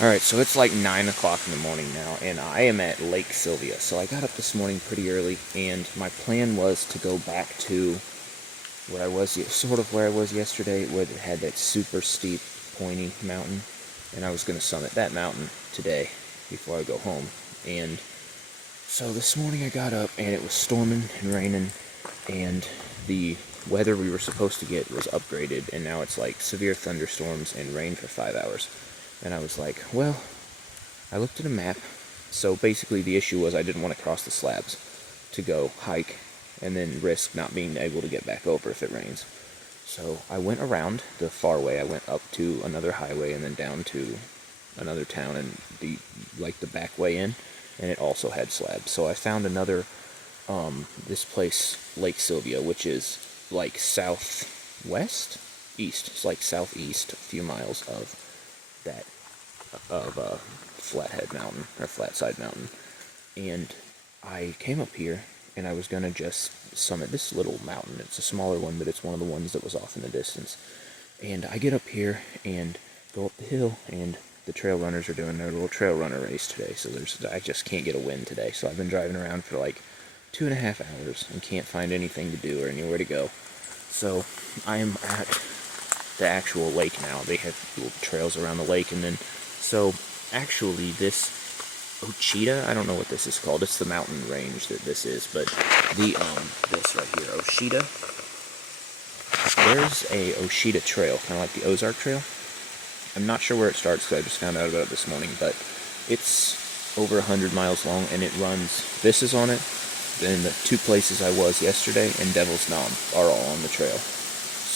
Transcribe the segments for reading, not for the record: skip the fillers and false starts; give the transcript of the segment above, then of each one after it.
Alright, so it's like 9 o'clock in the morning now, and I am at Lake Sylvia. So I got up this morning pretty early, and my plan was to go back to where I was, sort of where I was yesterday, where it had that super steep, pointy mountain, and I was going to summit that mountain today before I go home. And so this morning I got up, and it was storming and raining, and the weather we were supposed to get was upgraded, and now it's like severe thunderstorms and rain for 5 hours. And I was like, well, I looked at a map. So basically the issue was I didn't want to cross the slabs to go hike and then risk not being able to get back over if it rains. So I went around the far way. I went up to another highway and then down to another town and the back way in, and it also had slabs. So I found another this place, Lake Sylvia, which is like southwest east. It's like southeast a few miles of that Flathead Mountain or Flatside Mountain. And I came up here and I was gonna just summit this little mountain. It's a smaller one, but it's one of the ones that was off in the distance. And I get up here and go up the hill, and the trail runners are doing their little trail runner race today. So I just can't get a win today. So I've been driving around for like 2.5 hours and can't find anything to do or anywhere to go. So I am at the actual lake now. They have little trails around the lake, and then so actually this Ochita, I don't know what this is called. It's the mountain range that this is, but the this right here, Ochita. There's a Ochita trail, kind of like the Ozark Trail. I'm not sure where it starts because I just found out about it this morning, but it's over 100 miles long, and it runs. This is on it. Then the two places I was yesterday and Devil's Nom are all on the trail.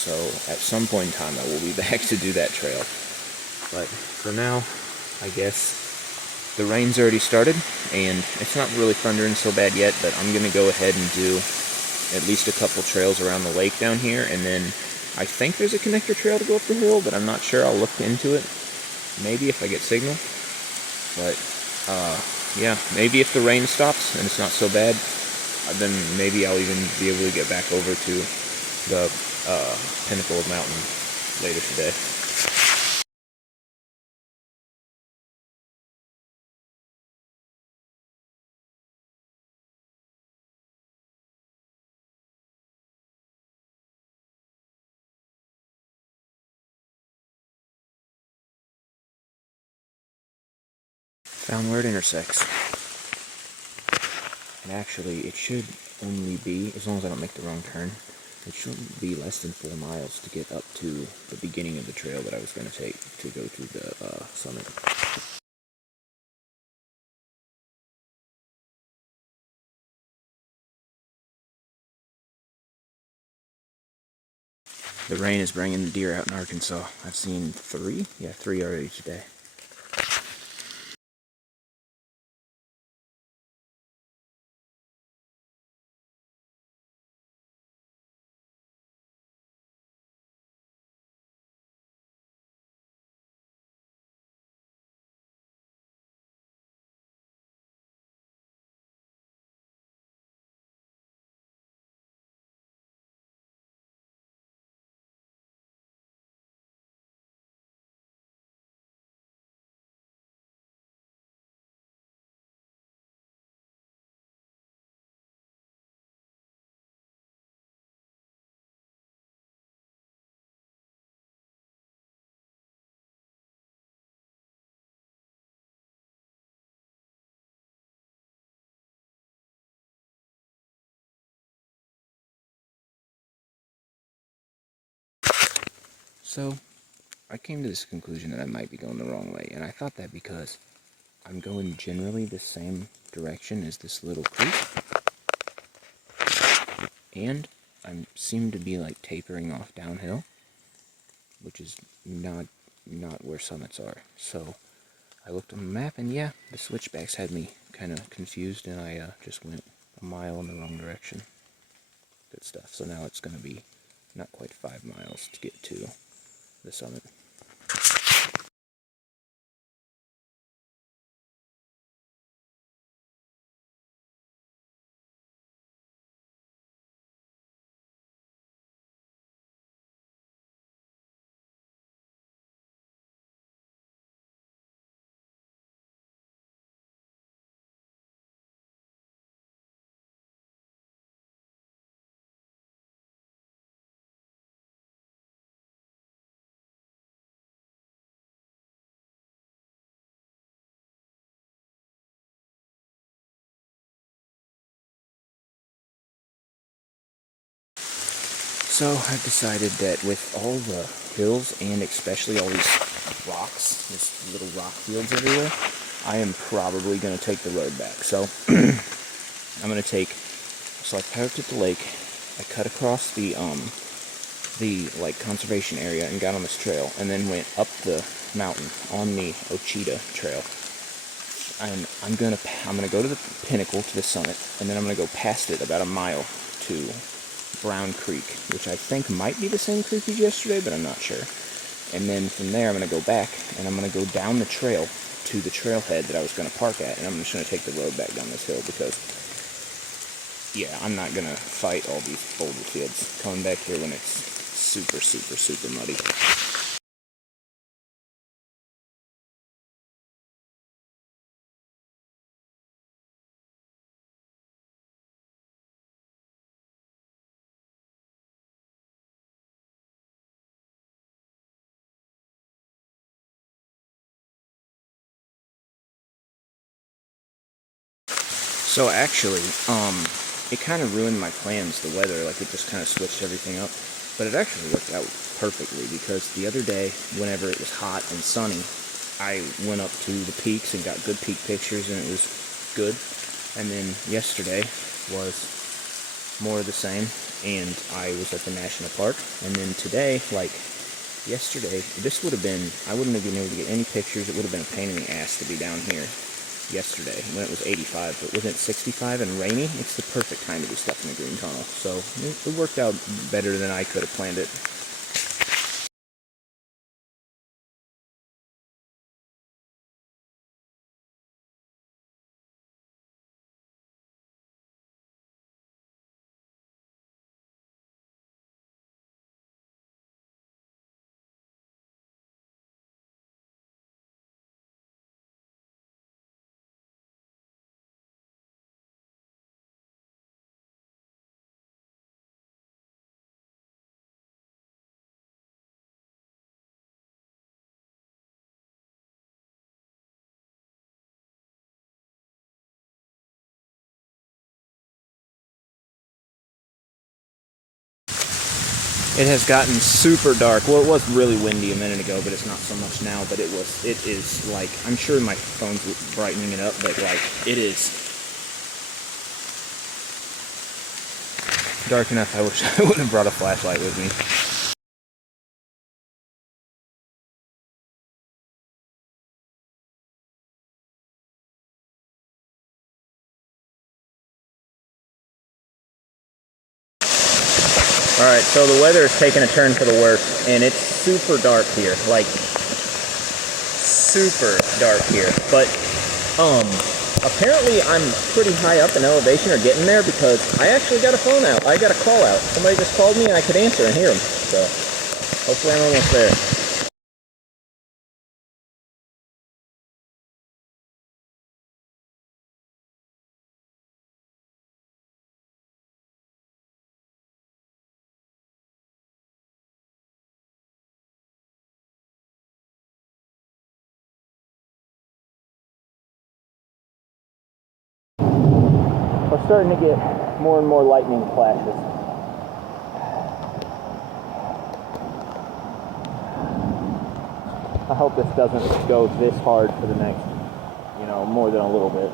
So at some point in time I will be back to do that trail. But for now, I guess the rain's already started, and it's not really thundering so bad yet, but I'm going to go ahead and do at least a couple trails around the lake down here, and then I think there's a connector trail to go up the hill, but I'm not sure. I'll look into it, maybe if I get signal. But, yeah, maybe if the rain stops and it's not so bad, then maybe I'll even be able to get back over to the pinnacle of mountain later today. Found where it intersects. And actually, it should only be, as long as I don't make the wrong turn, it shouldn't be less than 4 miles to get up to the beginning of the trail that I was going to take to go to the summit. The rain is bringing the deer out in Arkansas. I've seen 3? Yeah, 3 already today. So, I came to this conclusion that I might be going the wrong way, and I thought that because I'm going generally the same direction as this little creek, and I seem to be like tapering off downhill, which is not where summits are. So I looked on the map, and yeah, the switchbacks had me kind of confused, and I just went a mile in the wrong direction. Good stuff. So now it's going to be not quite 5 miles to get to the summit. So I've decided that with all the hills and especially all these rocks, these little rock fields everywhere, I am probably going to take the road back. So I'm going to take, so I parked at the lake, I cut across the like conservation area and got on this trail, and then went up the mountain on the Ochita Trail. And I'm gonna go to the pinnacle, to the summit, and then I'm gonna go past it about a mile to Brown Creek, which I think might be the same creek as yesterday, but I'm not sure. And then from there I'm gonna go back, and I'm gonna go down the trail to the trailhead that I was gonna park at, and I'm just gonna take the road back down this hill because, yeah, I'm not gonna fight all these boulder fields coming back here when it's super, super, super muddy. So actually, it kind of ruined my plans, the weather, like it just kind of switched everything up. But it actually worked out perfectly because the other day, whenever it was hot and sunny, I went up to the peaks and got good peak pictures and it was good. And then yesterday was more of the same and I was at the national park. And then today, like yesterday, this would have been, I wouldn't have been able to get any pictures. It would have been a pain in the ass to be down here yesterday when it was 85, but wasn't it 65 and rainy? It's the perfect time to be stuck in the green tunnel. So it worked out better than I could have planned it. It has gotten super dark. Well, it was really windy a minute ago, but it's not so much now. But it is like, I'm sure my phone's brightening it up, but like, it is dark enough. I wish I would have brought a flashlight with me. Alright, so the weather is taking a turn for the worse, and it's super dark here, like, super dark here, but, apparently I'm pretty high up in elevation, or getting there, because I actually got a phone out, I got a call out, somebody just called me and I could answer and hear them, so, hopefully I'm almost there. We're starting to get more and more lightning flashes. I hope this doesn't go this hard for the next, more than a little bit.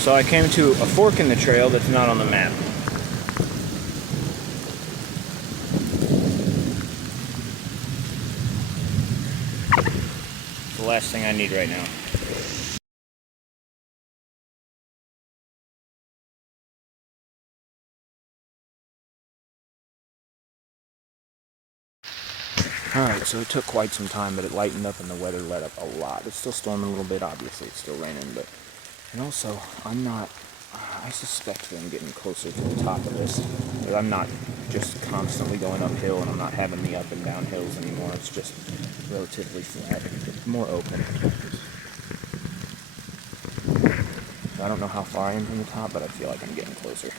So I came to a fork in the trail that's not on the map. It's the last thing I need right now. Alright, so it took quite some time, but it lightened up and the weather let up a lot. It's still storming a little bit, obviously it's still raining, but... And also, I suspect that I'm getting closer to the top of this. That I'm not just constantly going uphill and I'm not having the up and down hills anymore. It's just relatively flat, more open. So I don't know how far I am from the top, but I feel like I'm getting closer.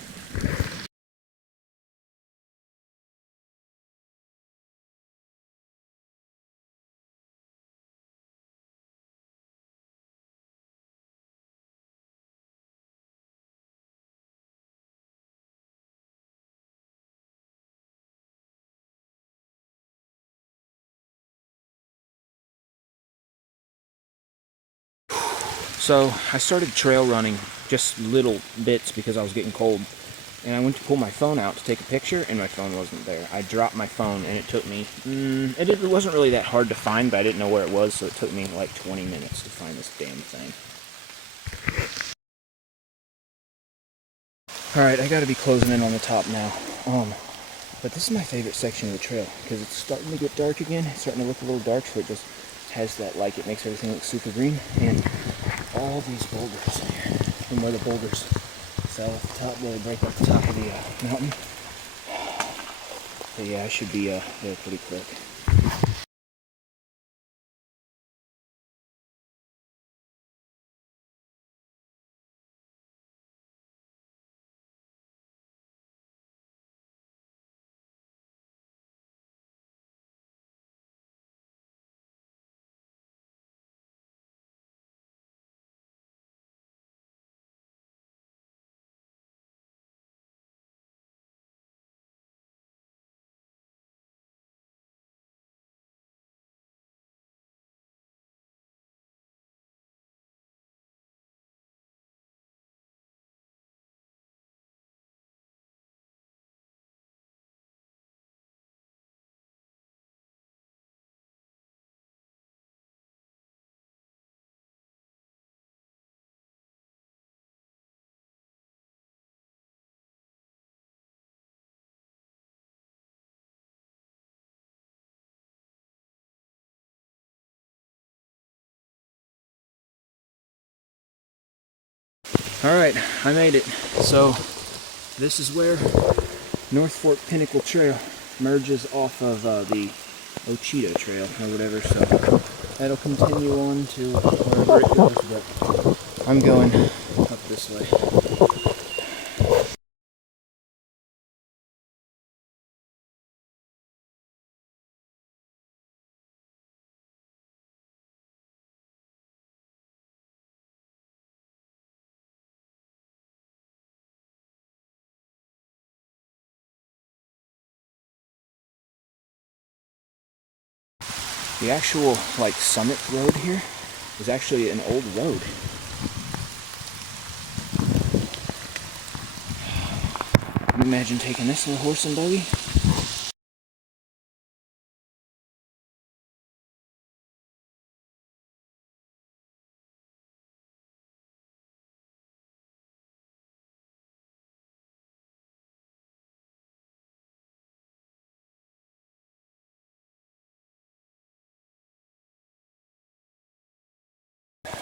So I started trail running just little bits because I was getting cold. And I went to pull my phone out to take a picture, and my phone wasn't there. I dropped my phone, and it took me, it wasn't really that hard to find, but I didn't know where it was, so it took me like 20 minutes to find this damn thing. Alright, I gotta be closing in on the top now. But this is my favorite section of the trail, because it's starting to get dark again. It's starting to look a little dark, so it just has that, like, it makes everything look super green. And all these boulders here, and where the boulders fell at the top, really break up the top of the mountain. But yeah, I should be there pretty quick. Alright, I made it. So, this is where North Fork Pinnacle Trail merges off of the Ochita Trail or whatever, so that'll continue on to wherever it goes, but I'm going up this way. The actual, like, summit road here is actually an old road. Can you imagine taking this in a horse and buggy?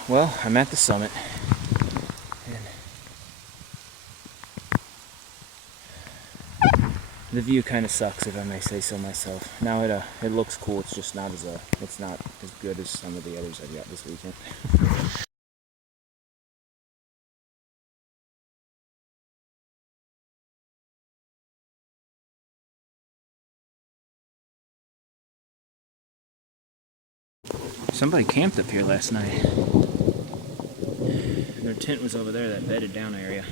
Well, I'm at the summit. The view kind of sucks, if I may say so myself. Now it looks cool. It's just not it's not as good as some of the others I've got this weekend. Somebody camped up here last night. Their tent was over there, that bedded down area.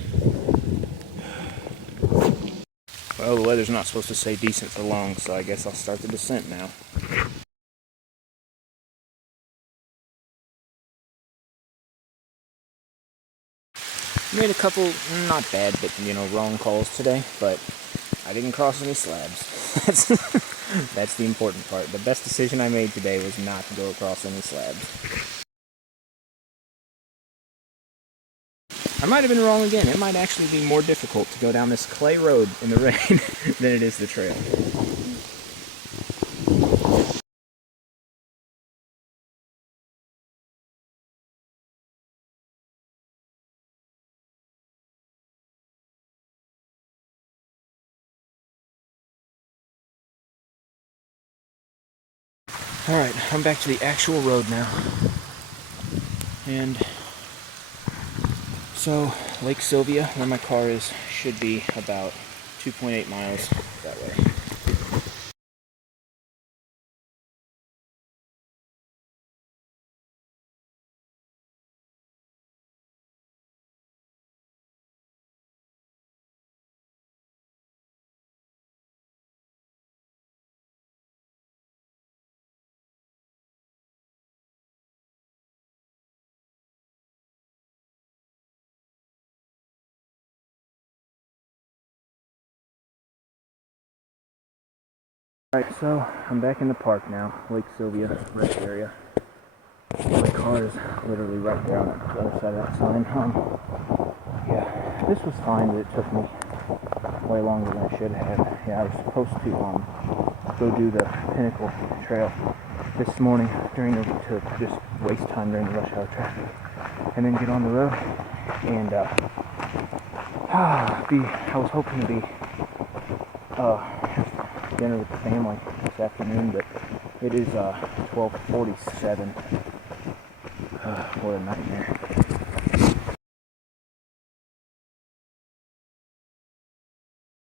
Well, the weather's not supposed to stay decent for long, so I guess I'll start the descent now. Made a couple, not bad, but, wrong calls today, but I didn't cross any slabs. That's the important part. The best decision I made today was not to go across any slabs. I might have been wrong again. It might actually be more difficult to go down this clay road in the rain than it is the trail. Alright, I'm back to the actual road now. And so, Lake Sylvia, where my car is, should be about 2.8 miles that way. Alright, so I'm back in the park now, Lake Sylvia rest area. My car is literally right there on the other side of that sign. Yeah, this was fine, but it took me way longer than it should have. Yeah, I was supposed to go do the Pinnacle Trail this morning to just waste time during the rush hour traffic, and then get on the road and I was hoping to be have dinner with the family this afternoon, but it is 12:47. What a nightmare.